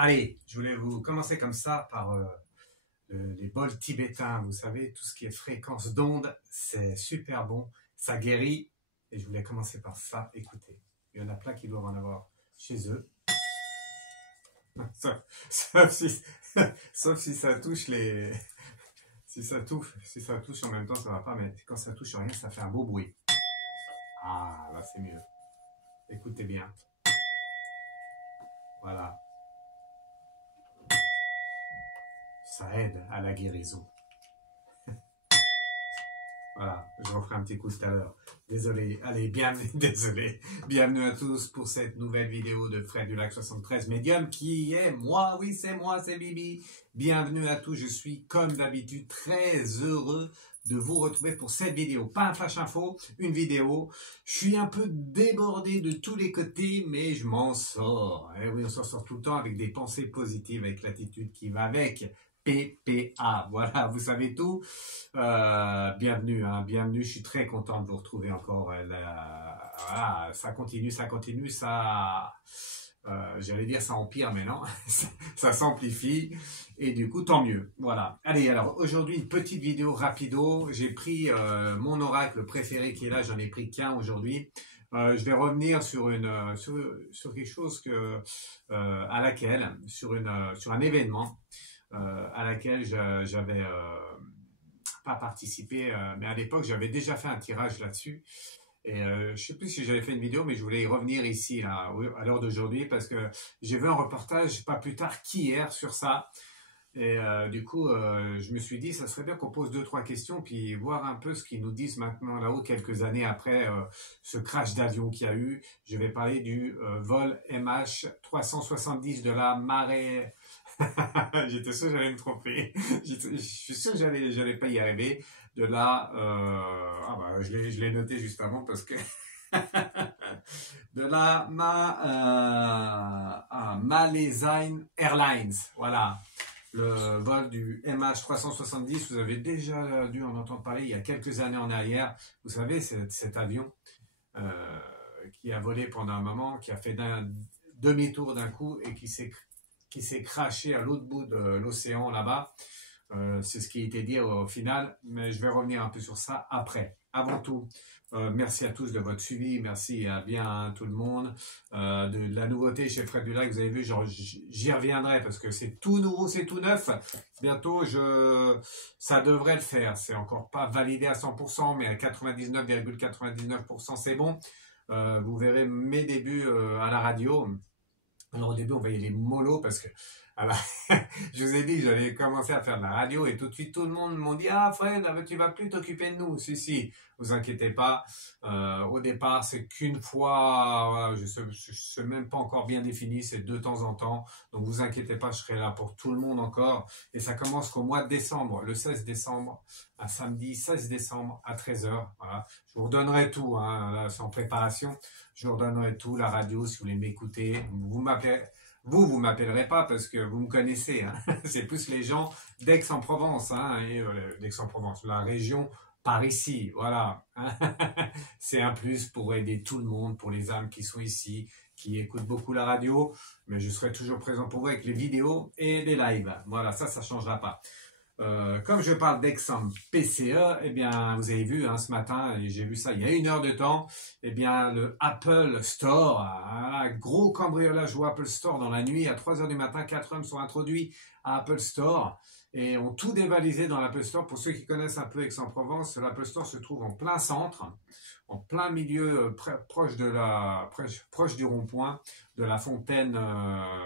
Allez, je voulais vous commencer comme ça par les bols tibétains. Vous savez, tout ce qui est fréquence d'onde, c'est super bon, ça guérit. Et je voulais commencer par ça. Écoutez, il y en a plein qui doivent en avoir chez eux. Sauf si ça touche les... Si ça touche en même temps, ça va pas, mais quand ça touche rien, ça fait un beau bruit. Ah, là c'est mieux. Écoutez bien. Voilà. Ça aide à la guérison. Voilà, je referai un petit coup tout à l'heure. Désolé, allez, désolé. Bienvenue à tous pour cette nouvelle vidéo de Fred du Lac 73 Médium qui est moi, oui c'est moi, c'est Bibi. Bienvenue à tous, je suis comme d'habitude très heureux de vous retrouver pour cette vidéo. Pas un flash info, une vidéo. Je suis un peu débordé de tous les côtés, mais je m'en sors. Eh oui, on s'en sort tout le temps avec des pensées positives, avec l'attitude qui va avec. PPA, voilà, vous savez tout. Bienvenue, hein, bienvenue. Je suis très content de vous retrouver encore. Voilà, ça continue, ça. J'allais dire ça empire, mais non, ça s'amplifie. Et du coup, tant mieux. Voilà. Allez, alors aujourd'hui, une petite vidéo rapido. J'ai pris mon oracle préféré qui est là. J'en ai pris qu'un aujourd'hui. Je vais revenir sur quelque chose à laquelle, sur un événement. À laquelle j'avais pas participé, mais à l'époque j'avais déjà fait un tirage là-dessus et je sais plus si j'avais fait une vidéo, mais je voulais y revenir ici là, à l'heure d'aujourd'hui parce que j'ai vu un reportage pas plus tard qu'hier sur ça et du coup je me suis dit ça serait bien qu'on pose 2-3 questions puis voir un peu ce qu'ils nous disent maintenant là-haut quelques années après ce crash d'avion qu'il y a eu. Je vais parler du vol MH370 de la marée. J'étais sûr que j'allais me tromper. Je suis sûr que j'allais pas y arriver. De là, je l'ai noté juste avant parce que de la Malaysian Airlines. Voilà. Le vol du MH370, vous avez déjà dû en entendre parler il y a quelques années en arrière. Vous savez, cet avion qui a volé pendant un moment, qui a fait demi-tour d'un coup et qui s'est crashé à l'autre bout de l'océan là-bas. C'est ce qui a été dit au final, mais je vais revenir un peu sur ça après. Avant tout, merci à tous de votre suivi, merci à bien tout le monde. De la nouveauté chez Fred Dulac, vous avez vu, j'y reviendrai parce que c'est tout nouveau, c'est tout neuf. Bientôt, ça devrait le faire. C'est encore pas validé à 100%, mais à 99,99%, c'est bon. Vous verrez mes débuts à la radio. Alors au début, on voyait les mollo parce que voilà, je vous ai dit que j'allais commencer à faire de la radio et tout de suite, tout le monde m'a dit «Ah Fred, tu vas plus t'occuper de nous». Si, vous inquiétez pas. Au départ, c'est qu'une fois, voilà, je sais même pas encore bien défini, c'est de temps en temps. Donc vous inquiétez pas, je serai là pour tout le monde encore. Et ça commence qu'au mois de décembre, le 16 décembre, un samedi 16 décembre à 13h. Voilà. Je vous redonnerai tout, hein, là, c'est en préparation. Je vous redonnerai tout, la radio, si vous voulez m'écouter. Vous m'appellerez pas parce que vous me connaissez. Hein. C'est plus les gens d'Aix-en-Provence, hein, et d'Aix-en-Provence, la région par ici. Voilà. C'est un plus pour aider tout le monde, pour les âmes qui sont ici, qui écoutent beaucoup la radio. Mais je serai toujours présent pour vous avec les vidéos et les lives. Voilà, ça ne changera pas. Comme je parle d'Exam PCE, eh bien, vous avez vu ce matin, et j'ai vu ça il y a 1 heure de temps, eh bien, le Apple Store, un gros cambriolage au Apple Store dans la nuit, à 3 heures du matin, 4 hommes sont introduits à Apple Store et ont tout dévalisé dans l'Apple Store. Pour ceux qui connaissent un peu Aix-en-Provence, l'Apple Store se trouve en plein centre, en plein milieu, proche du rond-point, de la fontaine,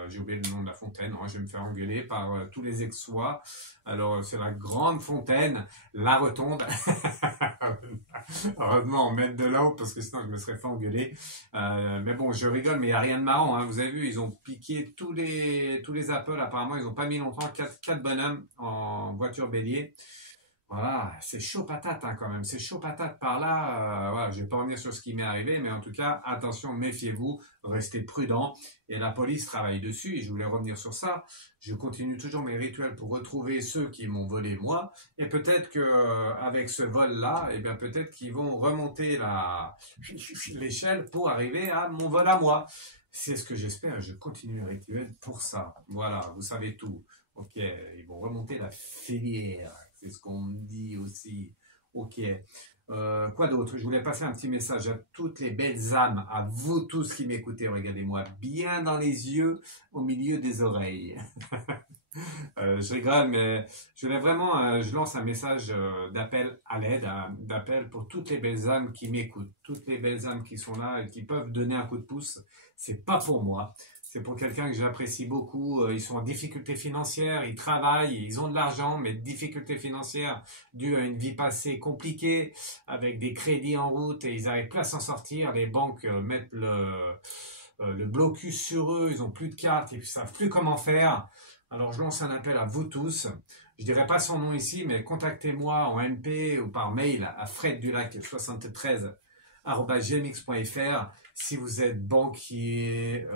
j'ai oublié le nom de la fontaine, hein, je vais me faire engueuler par tous les Aixois. Alors, c'est la grande fontaine, la rotonde. Heureusement, on met de là-haut parce que sinon je me serais fait engueuler. Mais bon, je rigole, mais il n'y a rien de marrant. Hein. Vous avez vu, ils ont piqué tous les Apple. Apparemment, ils n'ont pas mis longtemps. 4 bonhommes en voiture bélier. Voilà, c'est chaud patate hein, quand même, c'est chaud patate par là. Voilà, je vais pas revenir sur ce qui m'est arrivé, mais en tout cas, attention, méfiez-vous, restez prudents. Et la police travaille dessus, et je voulais revenir sur ça. Je continue toujours mes rituels pour retrouver ceux qui m'ont volé moi, et peut-être que avec ce vol-là, eh bien peut-être qu'ils vont remonter l'échelle pour arriver à mon vol à moi. C'est ce que j'espère. Je continue les rituels pour ça. Voilà, vous savez tout. Ok, ils vont remonter la filière. C'est ce qu'on me dit aussi. Ok. Quoi d'autre? Je voulais passer un petit message à toutes les belles âmes, à vous tous qui m'écoutez. Regardez-moi bien dans les yeux, au milieu des oreilles. Je rigole, mais je voulais vraiment, je lance un message d'appel à l'aide, d'appel pour toutes les belles âmes qui m'écoutent, toutes les belles âmes qui sont là et qui peuvent donner un coup de pouce. C'est pas pour moi. C'est pour quelqu'un que j'apprécie beaucoup. Ils sont en difficulté financière, ils travaillent, ils ont de l'argent, mais difficultés financières dues à une vie passée compliquée, avec des crédits en route et ils n'arrivent plus à s'en sortir. Les banques mettent le blocus sur eux, ils n'ont plus de cartes, ils ne savent plus comment faire. Alors je lance un appel à vous tous. Je dirai pas son nom ici, mais contactez-moi en MP ou par mail à freddulac73@gmx.fr si vous êtes banquier,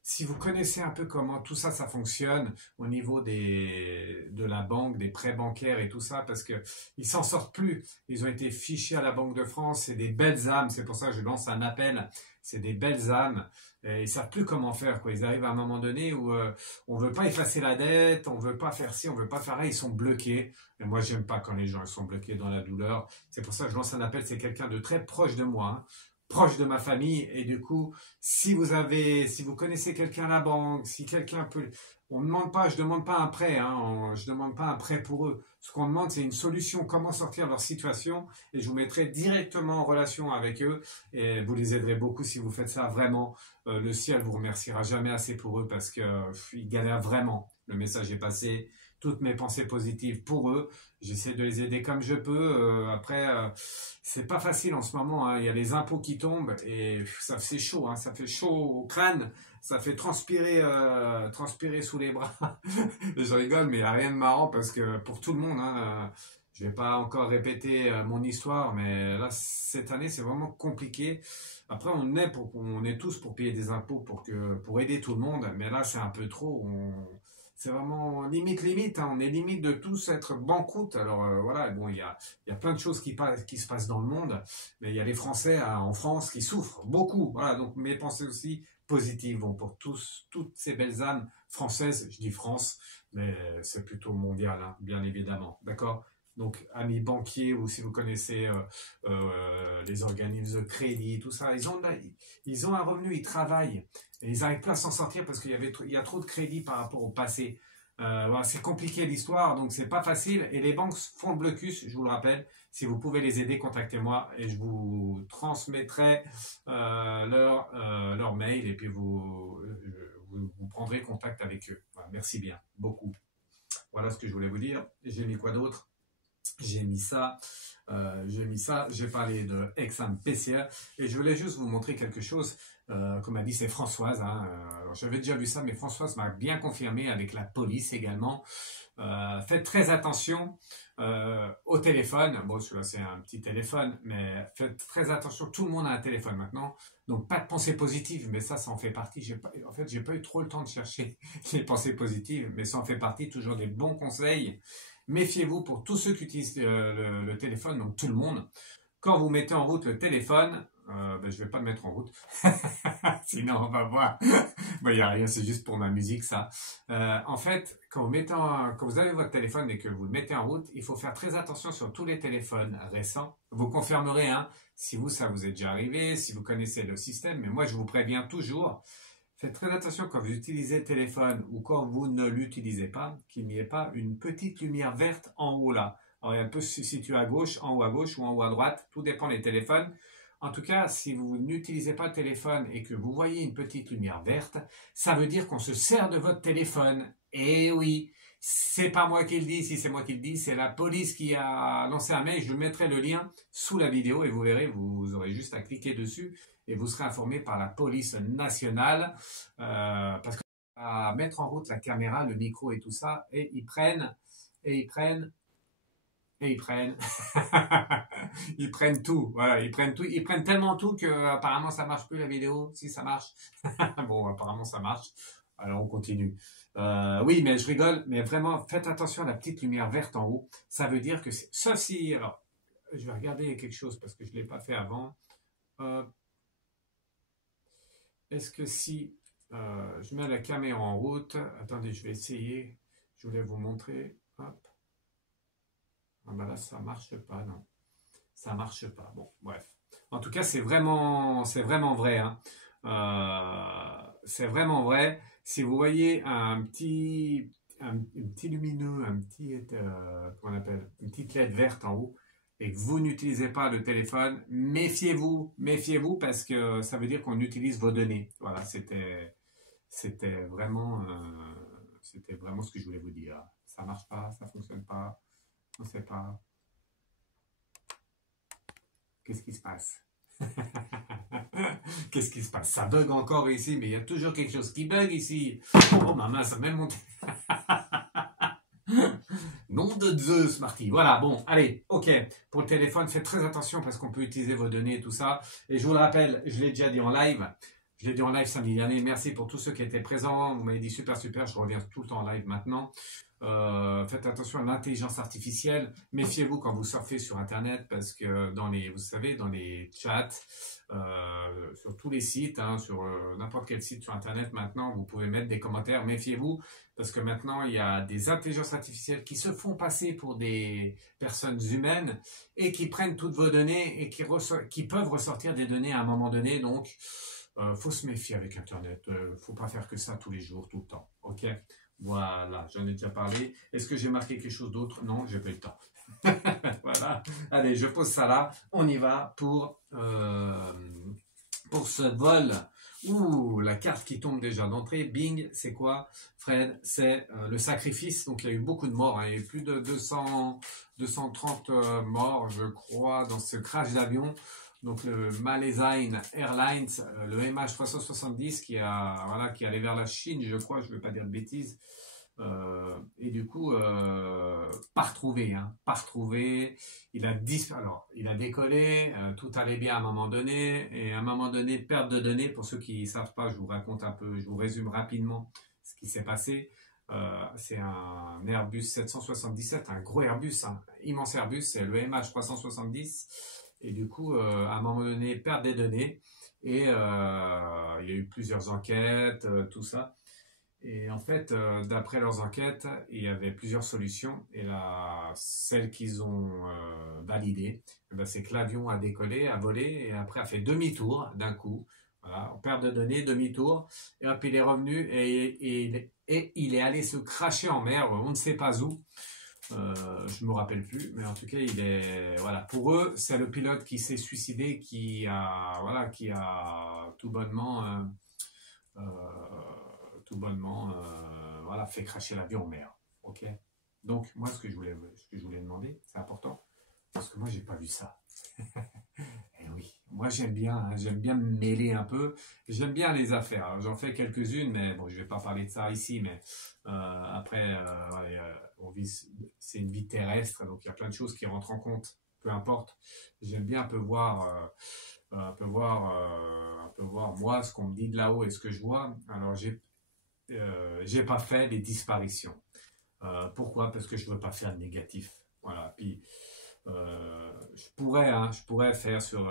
si vous connaissez un peu comment tout ça fonctionne au niveau de la banque, des prêts bancaires et tout ça, parce que ils s'en sortent plus. Ils ont été fichés à la Banque de France, c'est des belles âmes, c'est pour ça que je lance un appel. C'est des belles âmes. Et ils savent plus comment faire, quoi. Ils arrivent à un moment donné où on veut pas effacer la dette, on veut pas faire ci, on veut pas faire là, ils sont bloqués. Et moi, j'aime pas quand les gens sont bloqués dans la douleur. C'est pour ça que je lance un appel. C'est quelqu'un de très proche de moi, hein, proche de ma famille. Et du coup, si vous connaissez quelqu'un à la banque, si quelqu'un peut, je demande pas un prêt, hein, je demande pas un prêt pour eux. Ce qu'on demande, c'est une solution, comment sortir de leur situation, et je vous mettrai directement en relation avec eux, et vous les aiderez beaucoup si vous faites ça vraiment. Le ciel vous remerciera jamais assez pour eux parce que ils galèrent vraiment. Le message est passé. Toutes mes pensées positives pour eux. J'essaie de les aider comme je peux. Après, c'est pas facile en ce moment. Hein. Il y a les impôts qui tombent et ça fait chaud. Hein. Ça fait chaud au crâne. Ça fait transpirer sous les bras. Je rigole, mais il n'y a rien de marrant parce que pour tout le monde, hein, je vais pas encore répéter mon histoire, mais là, cette année, c'est vraiment compliqué. Après, on est tous pour payer des impôts pour aider tout le monde, mais là, c'est un peu trop. c'est vraiment limite, hein. On est limite de tous être banqueroute. Alors voilà, bon, il y a plein de choses qui se passent dans le monde, mais il y a les Français en France qui souffrent beaucoup. Voilà, donc mes pensées aussi positives vont pour toutes ces belles âmes françaises. Je dis France, mais c'est plutôt mondial, hein, bien évidemment. D'accord? Donc, amis banquiers, ou si vous connaissez les organismes de crédit, tout ça, ils ont un revenu, ils travaillent, et ils n'arrivent pas à s'en sortir parce il y a trop de crédit par rapport au passé. Voilà, c'est compliqué l'histoire, donc c'est pas facile, et les banques font le blocus, je vous le rappelle. Si vous pouvez les aider, contactez-moi et je vous transmettrai leur mail, et puis vous prendrez contact avec eux. Voilà, merci bien, beaucoup. Voilà ce que je voulais vous dire. J'ai mis quoi d'autre? J'ai mis ça, j'ai parlé de Exam PCR, et je voulais juste vous montrer quelque chose. Comme a dit, c'est Françoise, hein, alors j'avais déjà vu ça, mais Françoise m'a bien confirmé avec la police également. Faites très attention au téléphone. Bon, celui-là c'est un petit téléphone, mais faites très attention. Tout le monde a un téléphone maintenant, donc pas de pensée positive, mais ça en fait partie. En fait, j'ai pas eu trop le temps de chercher les pensées positives, mais ça en fait partie. Toujours des bons conseils. Méfiez-vous pour tous ceux qui utilisent le téléphone, donc tout le monde. Quand vous mettez en route le téléphone, je ne vais pas le mettre en route, sinon on va voir. Il n'y a rien, c'est juste pour ma musique ça. En fait, quand vous avez votre téléphone et que vous le mettez en route, il faut faire très attention sur tous les téléphones récents. Vous confirmerez, hein, si ça vous est déjà arrivé, si vous connaissez le système, mais moi je vous préviens toujours. Faites très attention quand vous utilisez le téléphone ou quand vous ne l'utilisez pas, qu'il n'y ait pas une petite lumière verte en haut là. Alors, elle peut se situer à gauche, en haut à gauche ou en haut à droite, tout dépend des téléphones. En tout cas, si vous n'utilisez pas le téléphone et que vous voyez une petite lumière verte, ça veut dire qu'on se sert de votre téléphone. Et oui, c'est pas moi qui le dis, si c'est moi qui le dis, c'est la police qui a lancé un mail. Je mettrai le lien sous la vidéo et vous verrez, vous aurez juste à cliquer dessus et vous serez informé par la police nationale parce qu'on va mettre en route la caméra, le micro et tout ça, et ils prennent ils prennent ils prennent tout, voilà, ils prennent tout, ils prennent tellement tout que apparemment ça marche plus la vidéo. Si ça marche, bon, apparemment ça marche, alors on continue. Oui, mais je rigole, mais vraiment faites attention à la petite lumière verte en haut. Ça veut dire que sauf si, alors je vais regarder quelque chose parce que je l'ai pas fait avant. Est-ce que si je mets la caméra en route, attendez, je vais essayer, je voulais vous montrer, hop. Ah bah là, ça marche pas, non. Ça marche pas. Bon, bref. En tout cas, c'est vraiment vrai, hein. C'est vraiment vrai. Si vous voyez un petit lumineux, comment on appelle, une petite LED verte en haut, et que vous n'utilisez pas le téléphone, méfiez-vous parce que ça veut dire qu'on utilise vos données. Voilà, c'était vraiment ce que je voulais vous dire. Ça marche pas, ça fonctionne pas. On ne sait pas. Qu'est-ce qui se passe? Qu'est-ce qui se passe? Ça bug encore ici, mais il y a toujours quelque chose qui bug ici. Oh maman, ça a même monté. Nom de Zeus, Marty. Voilà, bon, allez, ok. Pour le téléphone, faites très attention parce qu'on peut utiliser vos données et tout ça. Et je vous le rappelle, je l'ai déjà dit en live. Je l'ai dit en live samedi dernier. Merci pour tous ceux qui étaient présents. Vous m'avez dit super. Je reviens tout le temps en live maintenant. Faites attention à l'intelligence artificielle. Méfiez-vous quand vous surfez sur Internet parce que vous savez, dans les chats, sur tous les sites, hein, sur n'importe quel site sur Internet maintenant, vous pouvez mettre des commentaires. Méfiez-vous parce que maintenant, il y a des intelligences artificielles qui se font passer pour des personnes humaines et qui prennent toutes vos données et qui peuvent ressortir des données à un moment donné. Donc, faut se méfier avec Internet. Faut pas faire que ça tous les jours, tout le temps. Ok? Voilà, j'en ai déjà parlé. Est-ce que j'ai marqué quelque chose d'autre? Non, j'ai pas eu le temps. Voilà. Allez, je pose ça là. On y va pour ce vol. Ouh, la carte qui tombe déjà d'entrée. Bing, c'est quoi, Fred? C'est le sacrifice. Donc, il y a eu beaucoup de morts, hein. Il y a eu plus de 230 morts, je crois, dans ce crash d'avion. Donc le Malaysia Airlines, le MH370 qui allait vers la Chine, je crois, je ne vais pas dire de bêtises. Et du coup, pas retrouvé, hein, pas retrouvé. Il a décollé, tout allait bien à un moment donné, et à un moment donné, perte de données. Pour ceux qui ne savent pas, je vous raconte un peu, je vous résume rapidement ce qui s'est passé. C'est un Airbus 777, un gros Airbus, un immense Airbus, c'est le MH370. Et du coup, à un moment donné, perdre des données. Et il y a eu plusieurs enquêtes, tout ça. Et en fait, d'après leurs enquêtes, il y avait plusieurs solutions. Et celle qu'ils ont validée, eh ben, c'est que l'avion a décollé, a volé, et après a fait demi-tour d'un coup. Voilà, on perd de données, demi-tour. Et hop, il est revenu et il est allé se cracher en mer, on ne sait pas où. Je me rappelle plus, mais en tout cas, voilà. Pour eux, c'est le pilote qui s'est suicidé, qui a tout bonnement, voilà, fait cracher l'avion en mer. Ok. Donc moi, ce que je voulais demander, c'est important, parce que moi, j'ai pas vu ça. Eh oui, moi j'aime bien me mêler un peu. J'aime bien les affaires. Alors, j'en fais quelques-unes, mais bon, je vais pas parler de ça ici. Mais après, ouais, c'est une vie terrestre, donc il y a plein de choses qui rentrent en compte. Peu importe. J'aime bien un peu voir moi ce qu'on me dit de là-haut et ce que je vois. Alors j'ai pas fait les disparitions. Pourquoi? Parce que je veux pas faire de négatif. Voilà. Puis je pourrais faire sur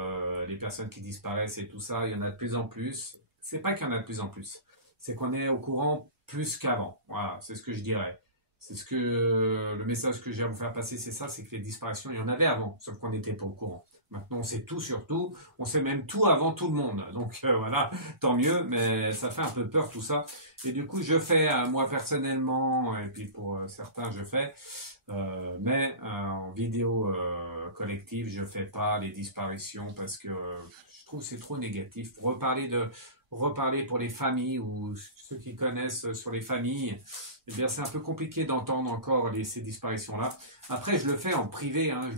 les personnes qui disparaissent et tout ça. Il y en a de plus en plus. C'est pas qu'il y en a de plus en plus. C'est qu'on est au courant plus qu'avant. Voilà, c'est ce que je dirais. C'est ce que le message que j'ai à vous faire passer, c'est ça, c'est que les disparitions, il y en avait avant, sauf qu'on n'était pas au courant. Maintenant, on sait tout sur tout. On sait même tout avant tout le monde. Donc voilà, tant mieux, mais ça fait un peu peur tout ça. Et du coup, je fais, moi personnellement, et puis pour certains, je fais. Mais en vidéo collective, je fais pas les disparitions parce que je trouve que c'est trop négatif. Reparler pour les familles ou ceux qui connaissent sur les familles, eh bien c'est un peu compliqué d'entendre encore ces disparitions-là. Après, je le fais en privé, hein,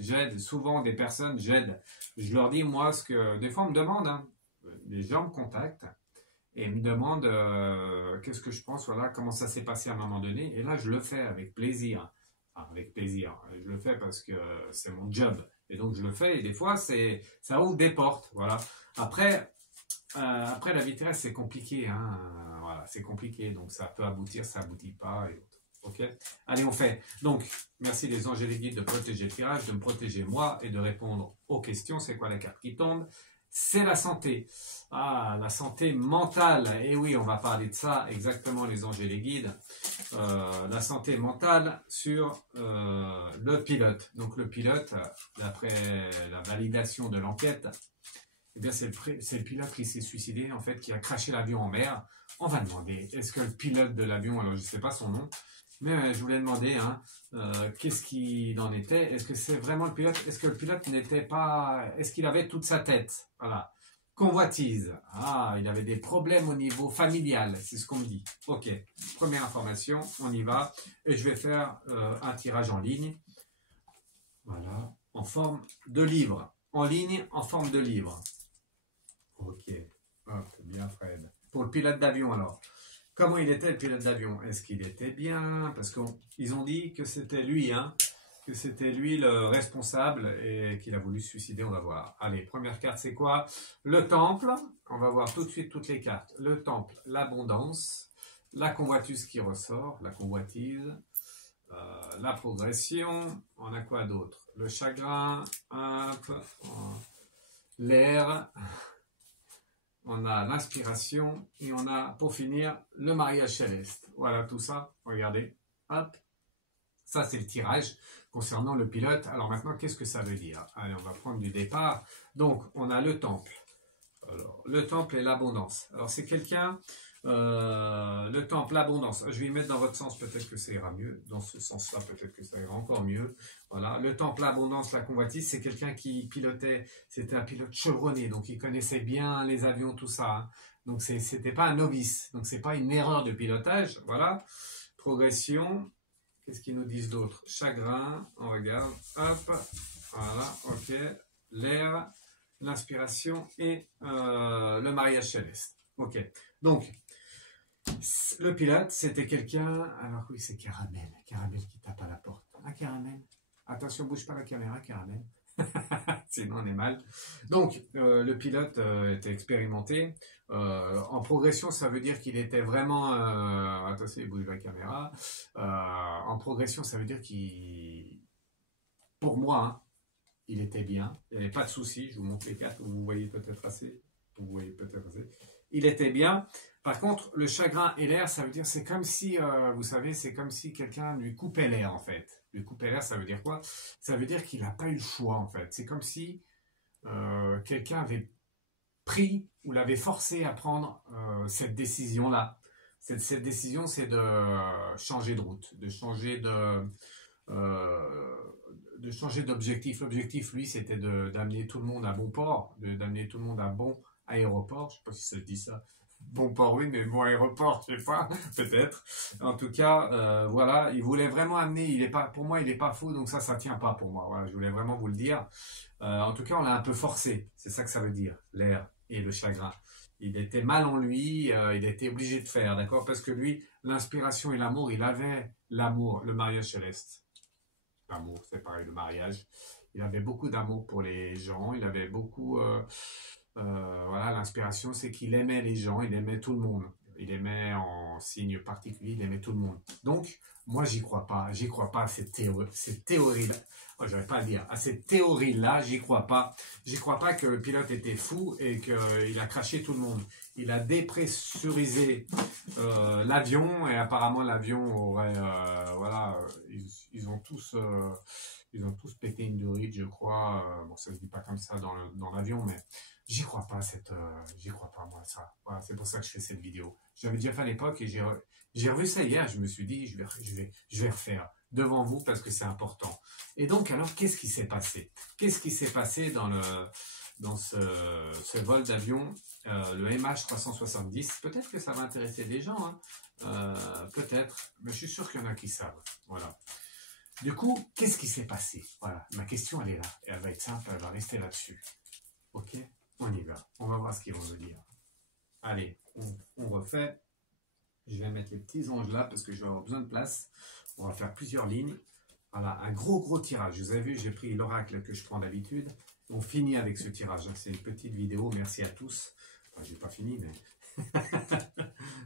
j'aide souvent des personnes, j'aide. Je leur dis moi ce que des fois on me demande, hein, les gens me contactent. Et me demande qu'est-ce que je pense, voilà, comment ça s'est passé à un moment donné. Et là, je le fais avec plaisir. Enfin, avec plaisir. Je le fais parce que c'est mon job. Et donc, je le fais. Et des fois, ça ouvre des portes. Voilà. Après, la vie terrestre, c'est compliqué. Hein. Voilà, c'est compliqué. Donc, ça peut aboutir, ça aboutit pas. Et autres. Ok. Allez, on fait. Donc, merci les anges et les guides de protéger le tirage, de me protéger moi et de répondre aux questions. C'est quoi la carte qui tombe? C'est la santé. Ah, la santé mentale. Et oui, on va parler de ça exactement, les anges et les guides. La santé mentale sur le pilote. Donc le pilote, d'après la validation de l'enquête, eh bien c'est le pilote qui s'est suicidé, en fait, qui a craché l'avion en mer. On va demander, est-ce que le pilote de l'avion, alors je ne sais pas son nom, mais je voulais demander, hein, qu'est-ce qu'il en était? Est-ce que c'est vraiment le pilote? Est-ce que le pilote n'était pas... Est-ce qu'il avait toute sa tête? Voilà. Convoitise. Ah, il avait des problèmes au niveau familial, c'est ce qu'on me dit. Ok, première information, on y va. Et je vais faire un tirage en ligne. Voilà, en forme de livre. En ligne, en forme de livre. Ok, hop, bien Fred. Pour le pilote d'avion alors. Comment il était le pilote d'avion? Est-ce qu'il était bien? Parce qu'ils ont dit que c'était lui, hein, que c'était lui le responsable et qu'il a voulu se suicider. On va voir. Allez, première carte, c'est quoi? Le temple. On va voir tout de suite toutes les cartes. Le temple, l'abondance, la convoitise qui ressort, la convoitise, la progression. On a quoi d'autre? Le chagrin, l'air. On a l'inspiration et on a, pour finir, le mariage céleste. Voilà tout ça. Regardez. Hop. Ça, c'est le tirage concernant le pilote. Alors maintenant, qu'est-ce que ça veut dire? Allez, on va prendre du départ. Donc, on a le temple. Alors, le temple et l'abondance. Alors, c'est quelqu'un... le temple, l'abondance. Je vais y mettre dans votre sens, peut-être que ça ira mieux. Dans ce sens-là, peut-être que ça ira encore mieux. Voilà. Le temple, l'abondance, la convoitise, c'est quelqu'un qui pilotait, c'était un pilote chevronné, donc il connaissait bien les avions, tout ça. Hein. Donc c'était pas un novice, donc c'est pas une erreur de pilotage. Voilà. Progression. Qu'est-ce qu'ils nous disent d'autre? Chagrin. On regarde. Hop. Voilà. Ok. L'air, l'inspiration et le mariage céleste. Ok. Donc, le pilote, c'était quelqu'un... Alors oui, c'est Caramel. Caramel qui tape à la porte. Ah, Caramel. Attention, bouge pas la caméra, Caramel. Sinon on est mal. Donc, le pilote était expérimenté. En progression, ça veut dire qu'il était vraiment... attention, il bouge la caméra. En progression, ça veut dire qu'il... Pour moi, hein, il était bien. Il n'y avait pas de souci. Je vous montre les quatre. Vous voyez peut-être assez. Vous voyez peut-être assez. Il était bien. Par contre, le chagrin et l'air, ça veut dire, c'est comme si, vous savez, c'est comme si quelqu'un lui coupait l'air, en fait. Lui couper l'air, ça veut dire quoi? Ça veut dire qu'il n'a pas eu le choix, en fait. C'est comme si quelqu'un avait pris ou l'avait forcé à prendre cette décision-là. Cette décision, c'est de changer de route, de changer d'objectif. L'objectif, lui, c'était d'amener tout le monde à bon port, d'amener tout le monde à bon aéroport. Je ne sais pas si ça se dit ça. Bon port, oui, mais bon aéroport, je sais pas, peut-être. En tout cas, voilà, il voulait vraiment amener, pour moi, il n'est pas fou, donc ça tient pas pour moi. Voilà, je voulais vraiment vous le dire. En tout cas, on l'a un peu forcé, c'est ça que ça veut dire, l'air et le chagrin. Il était mal en lui, il était obligé de faire, d'accord? Parce que lui, l'inspiration et l'amour, il avait l'amour, le mariage céleste. L'amour, c'est pareil, le mariage. Il avait beaucoup d'amour pour les gens, il avait beaucoup... voilà, l'inspiration, c'est qu'il aimait les gens, il aimait tout le monde. Il aimait en signe particulier, il aimait tout le monde. Donc, moi, j'y crois pas à cette théorie-là. Oh, j'arrive pas à le dire. À cette théorie-là, j'y crois pas. J'y crois pas que le pilote était fou et qu'il a craché tout le monde. Il a dépressurisé l'avion et apparemment l'avion aurait, voilà, ils ont tous pété une durite, je crois. Bon, ça se dit pas comme ça dans l'avion, mais j'y crois pas j'y crois pas moi ça. Voilà, c'est pour ça que je fais cette vidéo. J'avais déjà fait à l'époque et j'ai revu ça hier. Je me suis dit je vais refaire devant vous parce que c'est important. Et donc alors qu'est-ce qui s'est passé? Qu'est-ce qui s'est passé dans ce vol d'avion, le MH370? Peut-être que ça va intéresser des gens, hein. Peut-être, mais je suis sûr qu'il y en a qui savent. Voilà. Du coup, qu'est-ce qui s'est passé? Voilà, ma question, elle est là. Et elle va être simple, elle va rester là-dessus. Ok? On y va. On va voir ce qu'ils vont nous dire. Allez, on refait. Je vais mettre les petits anges là parce que je vais avoir besoin de place. On va faire plusieurs lignes. Voilà, un gros tirage. Vous avez vu, j'ai pris l'oracle que je prends d'habitude. On finit avec ce tirage. C'est une petite vidéo. Merci à tous. Enfin, j'ai pas fini, mais...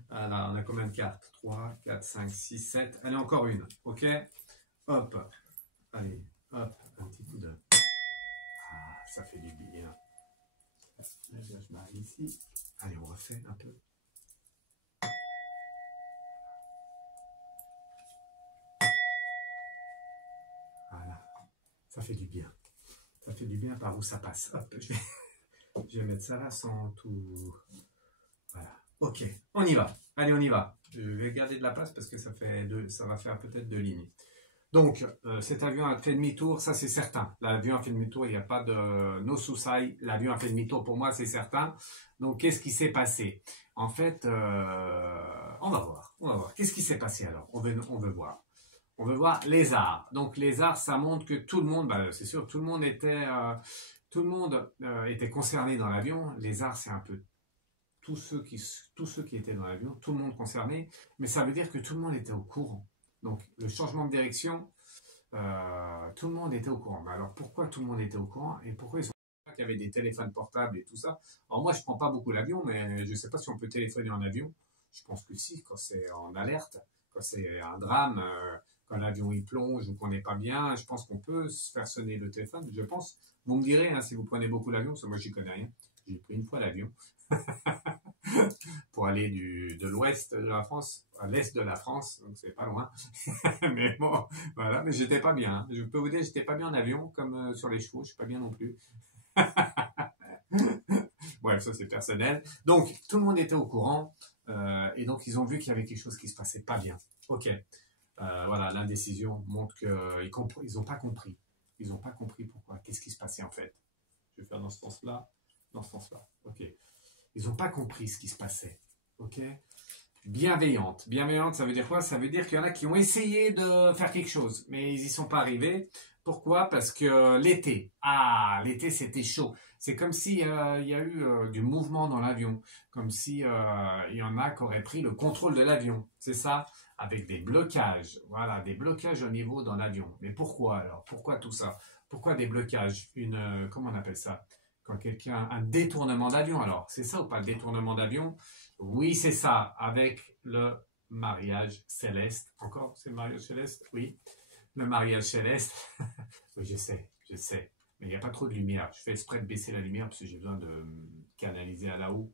Voilà, on a combien de cartes? 3, 4, 5, 6, 7. Allez, encore une. Ok? Hop, allez, hop, un petit coup de... Ah, ça fait du bien. Là, je m'arrive ici. Allez, on refait un peu. Voilà, ça fait du bien. Ça fait du bien par où ça passe. Hop, je vais mettre ça là sans tout... Voilà, ok, on y va. Allez, on y va. Je vais garder de la place parce que ça va faire peut-être 2 lignes. Donc, cet avion a fait demi-tour, ça c'est certain. L'avion a fait demi-tour, il n'y a pas de no suicide. L'avion a fait demi-tour, pour moi, c'est certain. Donc, qu'est-ce qui s'est passé? En fait, on va voir. Qu'est-ce qui s'est passé alors? On veut voir. On veut voir les arts. Donc, les arts, ça montre que tout le monde, c'est sûr, tout le monde était concerné dans l'avion. Les arts, c'est un peu tous ceux qui étaient dans l'avion, tout le monde concerné. Mais ça veut dire que tout le monde était au courant. Donc, le changement de direction, tout le monde était au courant. Mais alors, pourquoi tout le monde était au courant et pourquoi ils ont pas qu'il y avait des téléphones portables et tout ça? Alors, moi, je ne prends pas beaucoup l'avion, mais je ne sais pas si on peut téléphoner en avion. Je pense que si, quand c'est en alerte, quand c'est un drame, quand l'avion il plonge ou qu'on n'est pas bien, je pense qu'on peut se faire sonner le téléphone, je pense. Vous me direz, hein, si vous prenez beaucoup l'avion, parce que moi, j'y connais rien. J'ai pris une fois l'avion. Pour aller de l'ouest de la France à l'est de la France, donc c'est pas loin. Mais bon, voilà, mais j'étais pas bien. Hein. Je peux vous dire, j'étais pas bien en avion, comme sur les chevaux, je suis pas bien non plus. Bref, ça c'est personnel. Donc, tout le monde était au courant, et donc ils ont vu qu'il y avait quelque chose qui se passait pas bien. Ok, voilà, l'indécision montre qu'ils n'ont pas compris. Ils n'ont pas compris pourquoi, qu'est-ce qui se passait en fait. Je vais faire dans ce sens-là, ok. Ils n'ont pas compris ce qui se passait. Ok? Bienveillante. Bienveillante, ça veut dire quoi? Ça veut dire qu'il y en a qui ont essayé de faire quelque chose, mais ils n'y sont pas arrivés. Pourquoi? Parce que l'été. Ah, l'été, c'était chaud. C'est comme s'il y a eu du mouvement dans l'avion. Comme si il y en a qui auraient pris le contrôle de l'avion. C'est ça? avec des blocages. Voilà, des blocages au niveau dans l'avion. Mais pourquoi alors? Pourquoi tout ça? Pourquoi des blocages? Comment on appelle ça? Quand quelqu'un, un détournement d'avion alors. C'est ça ou pas le détournement d'avion? Oui, c'est ça, avec le mariage céleste. Encore, c'est le mariage céleste? Oui, le mariage céleste. Oui, je sais. Mais il n'y a pas trop de lumière. Je fais exprès de baisser la lumière parce que j'ai besoin de canaliser à là-haut.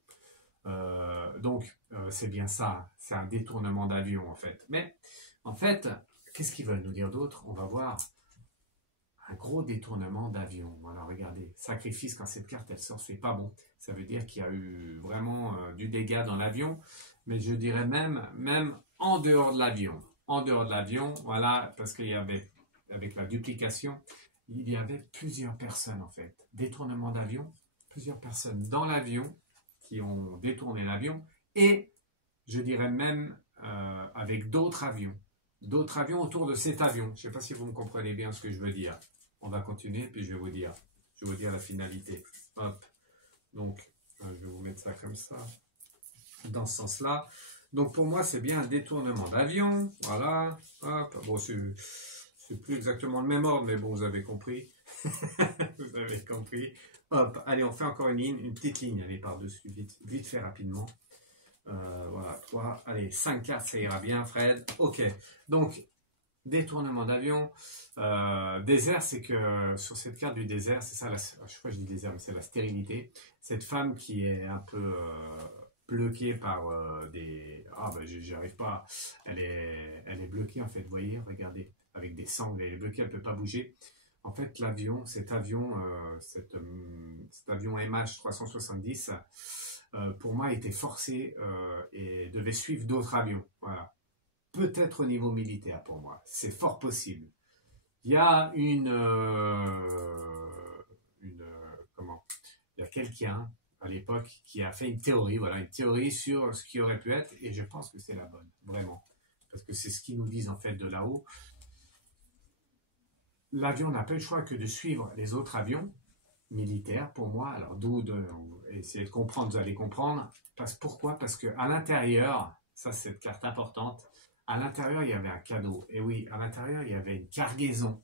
C'est bien ça. C'est un détournement d'avion, en fait. Mais, en fait, qu'est-ce qu'ils veulent nous dire d'autre? On va voir un gros détournement d'avion. Voilà, regardez. Sacrifice, quand cette carte, elle sort, c'est pas bon. Ça veut dire qu'il y a eu vraiment du dégât dans l'avion. Mais je dirais même en dehors de l'avion. En dehors de l'avion, voilà, parce qu'il y avait, avec la duplication, il y avait plusieurs personnes, en fait. Détournement d'avion, plusieurs personnes dans l'avion qui ont détourné l'avion, et je dirais même avec d'autres avions autour de cet avion. Je ne sais pas si vous me comprenez bien ce que je veux dire. On va continuer, puis je vais vous dire la finalité. Hop. Donc, je vais vous mettre ça comme ça, dans ce sens-là. Donc, pour moi, c'est bien un détournement d'avion. Voilà. Hop. Bon, c'est plus exactement le même ordre, mais bon, vous avez compris. Vous avez compris. Hop, allez, on fait encore une ligne, une petite ligne, allez, par-dessus, vite fait, rapidement. Voilà, 3, allez, 5 cartes, ça ira bien, Fred. Ok, donc, détournement d'avion. Désert, c'est que sur cette carte du désert, c'est ça, je crois que je dis désert, mais c'est la stérilité. Cette femme qui est un peu bloquée par des... Ah, ben, j'y arrive pas. Elle est bloquée, en fait, vous voyez, regardez, avec des sangles, elle est bloquée, elle ne peut pas bouger. En fait, cet avion MH370, pour moi, était forcé et devait suivre d'autres avions. Voilà. Peut-être au niveau militaire, pour moi. C'est fort possible. Il y a comment? Il y a quelqu'un, à l'époque, qui a fait une théorie, voilà, une théorie sur ce qui aurait pu être, et je pense que c'est la bonne, vraiment. Parce que c'est ce qu'ils nous disent, en fait, de là-haut. L'avion n'a pas le choix que de suivre les autres avions militaires, pour moi. Alors, essayez de comprendre, vous allez comprendre. Pourquoi? Parce qu'à l'intérieur, ça c'est cette carte importante, à l'intérieur, il y avait un cadeau. Et oui, à l'intérieur, il y avait une cargaison.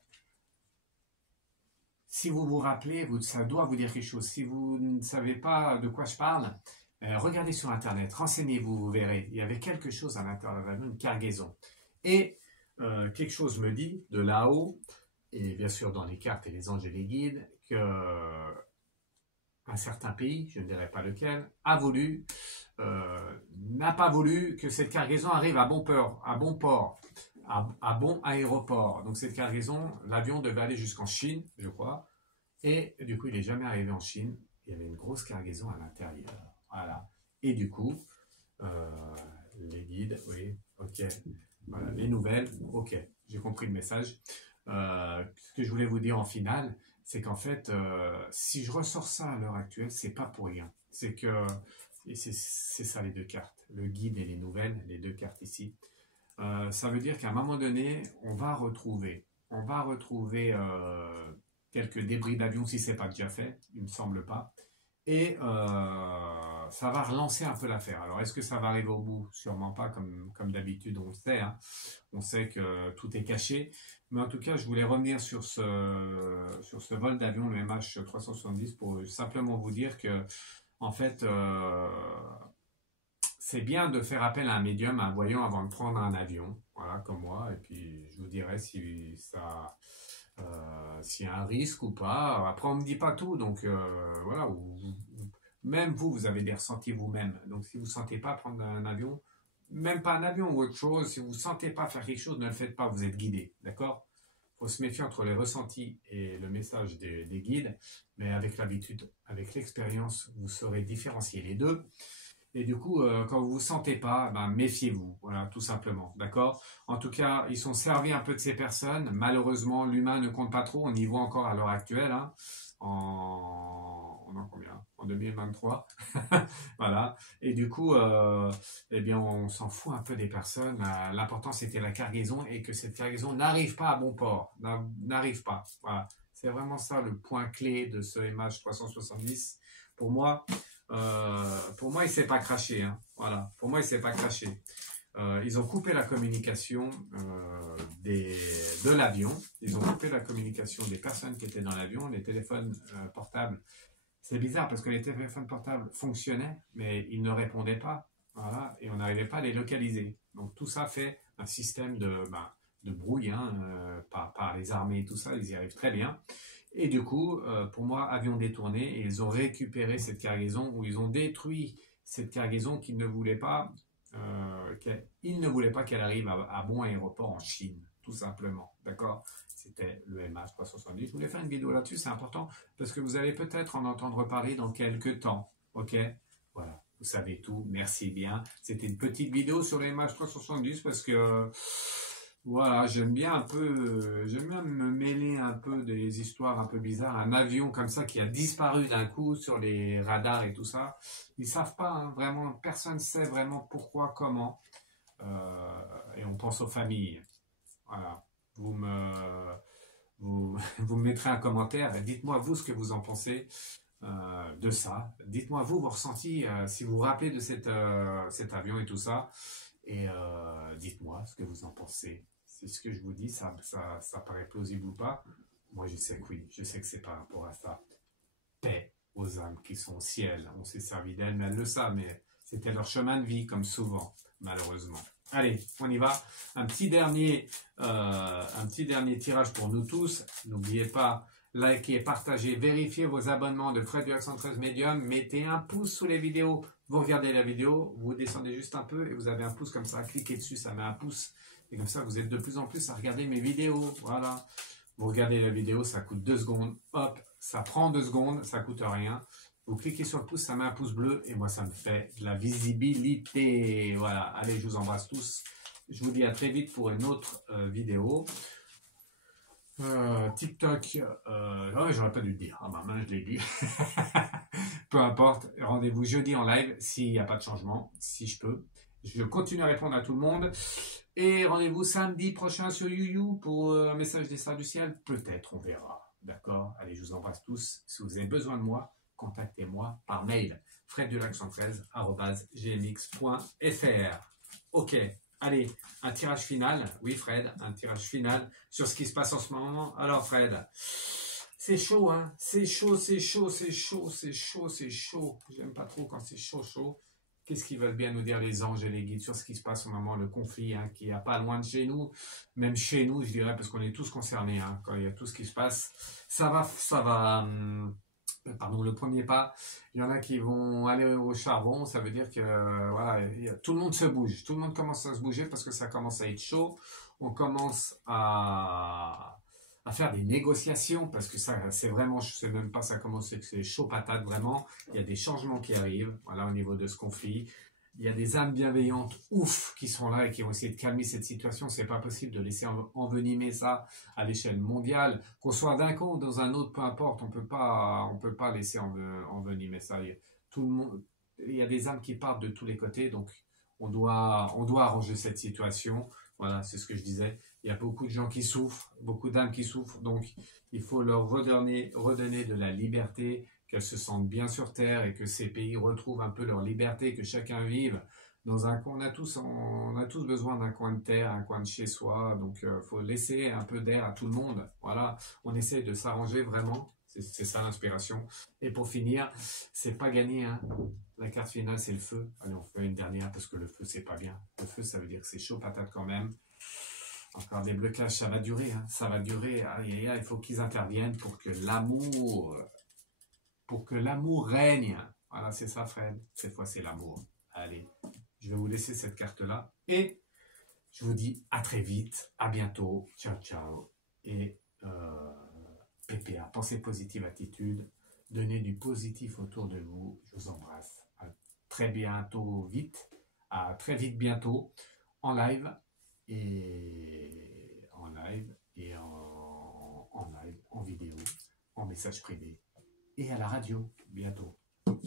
Si vous vous rappelez, ça doit vous dire quelque chose. Si vous ne savez pas de quoi je parle, regardez sur Internet, renseignez-vous, vous verrez. Il y avait quelque chose à l'intérieur de l'avion, une cargaison. Et quelque chose me dit, de là-haut, et bien sûr dans les cartes et les anges et les guides, qu'un certain pays, je ne dirais pas lequel, n'a pas voulu que cette cargaison arrive à bon port, à bon aéroport. Donc cette cargaison, l'avion devait aller jusqu'en Chine, je crois, et du coup il n'est jamais arrivé en Chine. Il y avait une grosse cargaison à l'intérieur. Voilà. Et du coup, les guides, oui, ok. Voilà, les nouvelles, ok, j'ai compris le message. Ce que je voulais vous dire en finale, c'est qu'en fait, si je ressors ça à l'heure actuelle, c'est pas pour rien. C'est que, et c'est ça les deux cartes, le guide et les nouvelles, les deux cartes ici. Ça veut dire qu'à un moment donné, on va retrouver quelques débris d'avion si c'est pas déjà fait, il me semble pas. Et ça va relancer un peu l'affaire. Alors, est-ce que ça va arriver au bout? Sûrement pas, comme d'habitude, on le sait. Hein. On sait que tout est caché. Mais en tout cas, je voulais revenir sur ce vol d'avion, le MH370, pour simplement vous dire que, en fait, c'est bien de faire appel à un médium, à un voyant, avant de prendre un avion. Voilà, comme moi. Et puis, je vous dirai si s'il y a un risque ou pas. Après, on ne me dit pas tout, donc voilà. Même vous avez des ressentis vous-même. Donc, si vous ne sentez pas prendre un avion, même pas un avion ou autre chose, si vous ne sentez pas faire quelque chose, ne le faites pas, vous êtes guidé, d'accord? Il faut se méfier entre les ressentis et le message des guides, mais avec l'habitude, avec l'expérience, vous saurez différencier les deux. Et du coup, quand vous ne vous sentez pas, ben, méfiez-vous, voilà, tout simplement, d'accord? En tout cas, ils sont servis un peu de ces personnes. Malheureusement, l'humain ne compte pas trop, on y voit encore à l'heure actuelle, hein, en combien? En 2023, voilà. Et du coup, eh bien, on s'en fout un peu des personnes. L'important, c'était la cargaison et que cette cargaison n'arrive pas à bon port, n'arrive pas. Voilà. C'est vraiment ça le point clé de ce MH370. Pour moi, il ne s'est pas craché. Hein. Voilà. Pour moi, il ne s'est pas craché. ils ont coupé la communication de l'avion. Ils ont coupé la communication des personnes qui étaient dans l'avion, les téléphones portables. C'est bizarre parce que les téléphones portables fonctionnaient, mais ils ne répondaient pas. Voilà, et on n'arrivait pas à les localiser. Donc tout ça fait un système de brouille par les armées et tout ça, ils y arrivent très bien. Et du coup, pour moi, avion détourné, et ils ont récupéré cette cargaison, ou ils ont détruit cette cargaison qu'ils ne voulaient pas, qu'elle arrive à bon aéroport en Chine, tout simplement. D'accord? C'était le MH370. Je voulais faire une vidéo là-dessus, c'est important, parce que vous allez peut-être en entendre parler dans quelques temps. Ok? Voilà, vous savez tout. Merci bien. C'était une petite vidéo sur le MH370 parce que voilà, j'aime bien me mêler un peu des histoires un peu bizarres. Un avion comme ça qui a disparu d'un coup sur les radars et tout ça. Ils savent pas, hein, vraiment, personne ne sait vraiment pourquoi, comment. Et on pense aux familles. Voilà. Vous me mettrez un commentaire. Dites-moi vous ce que vous en pensez de ça. Dites-moi vous vos ressentis, si vous vous rappelez de cet avion et tout ça. Et dites-moi ce que vous en pensez. C'est ce que je vous dis, ça paraît plausible ou pas. Moi, je sais que oui, je sais que c'est par rapport à ça. Paix aux âmes qui sont au ciel. On s'est servi d'elles, mais elles le savent. Mais c'était leur chemin de vie, comme souvent, malheureusement. Allez, on y va. Un petit dernier tirage pour nous tous. N'oubliez pas, likez, partagez, vérifiez vos abonnements de Fred du Lac 113 Medium. Mettez un pouce sous les vidéos. Vous regardez la vidéo, vous descendez juste un peu et vous avez un pouce comme ça. Cliquez dessus, ça met un pouce. Et comme ça, vous êtes de plus en plus à regarder mes vidéos. Voilà. Vous regardez la vidéo, ça coûte 2 secondes. Hop, ça prend 2 secondes, ça coûte rien. Vous cliquez sur le pouce, ça met un pouce bleu et moi, ça me fait de la visibilité. Voilà. Allez, je vous embrasse tous. Je vous dis à très vite pour une autre vidéo. TikTok, j'aurais pas dû le dire. Ah bah mince, je l'ai dit. Peu importe, rendez-vous jeudi en live s'il n'y a pas de changement, si je peux. Je continue à répondre à tout le monde. Et rendez-vous samedi prochain sur YouYou pour un message des stars du ciel. Peut-être, on verra. D'accord? Allez, je vous embrasse tous. Si vous avez besoin de moi, contactez-moi par mail. freddulac113@gmx.fr. Ok. Allez, un tirage final. Oui, Fred, un tirage final sur ce qui se passe en ce moment. Alors, Fred, c'est chaud, hein. C'est chaud, c'est chaud, c'est chaud, c'est chaud, c'est chaud. J'aime pas trop quand c'est chaud, chaud. Qu'est-ce qu'ils veulent bien nous dire les anges et les guides sur ce qui se passe au moment, le conflit qui est pas loin de chez nous, même chez nous, je dirais, parce qu'on est tous concernés, hein, quand il y a tout ce qui se passe. Ça va, pardon, le premier pas, il y en a qui vont aller au charbon, ça veut dire que voilà, tout le monde se bouge, tout le monde commence à se bouger parce que ça commence à être chaud, on commence à faire des négociations parce que ça, c'est vraiment, je sais même pas, ça commence, c'est chaud patate vraiment, il y a des changements qui arrivent, voilà, au niveau de ce conflit. Il y a des âmes bienveillantes, ouf, qui sont là et qui vont essayer de calmer cette situation. C'est pas possible de laisser envenimer ça à l'échelle mondiale. Qu'on soit d'un camp ou dans un autre, peu importe, on peut pas laisser envenimer ça. Tout le monde, il y a des âmes qui partent de tous les côtés, donc on doit arranger cette situation. Voilà, c'est ce que je disais. Il y a beaucoup de gens qui souffrent, beaucoup d'âmes qui souffrent, donc il faut leur redonner de la liberté, qu'elles se sentent bien sur Terre et que ces pays retrouvent un peu leur liberté, que chacun vive dans un coin. On a tous besoin d'un coin de terre, un coin de chez soi, donc faut laisser un peu d'air à tout le monde. Voilà, on essaie de s'arranger vraiment, c'est ça l'inspiration. Et pour finir, c'est pas gagné, hein. La carte finale, c'est le feu. Allez, on fait une dernière parce que le feu, c'est pas bien. Le feu, ça veut dire que c'est chaud patate quand même. Encore des blocages, ça va durer, hein. Ça va durer. Aïe, aïe, aïe, il faut qu'ils interviennent pour que l'amour règne. Voilà, c'est ça, Fred. Cette fois, c'est l'amour. Allez, je vais vous laisser cette carte-là. Et je vous dis à très vite. À bientôt. Ciao, ciao. Et PPA, pensée positive, attitude. Donnez du positif autour de vous. Je vous embrasse. À très bientôt, vite. À très vite, bientôt. En live. Et en vidéo. En message privé. Et à la radio, bientôt.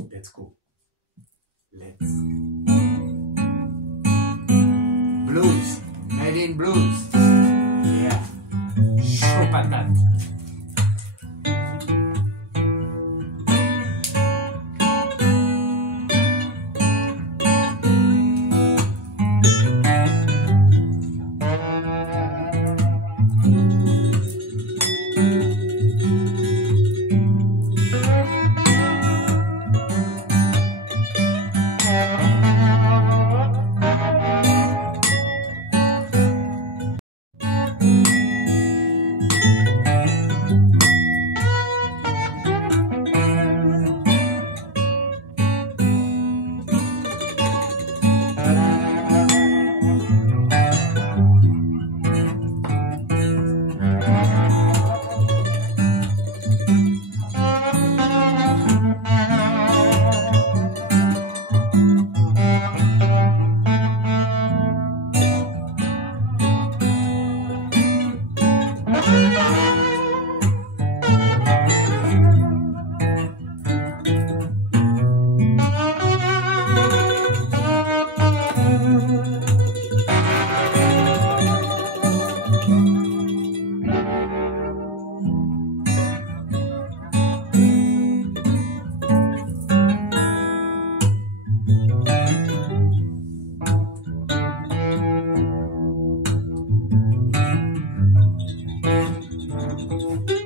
Let's go. Let's Blues. Made in blues. Yeah. Chaud patate. Thank you.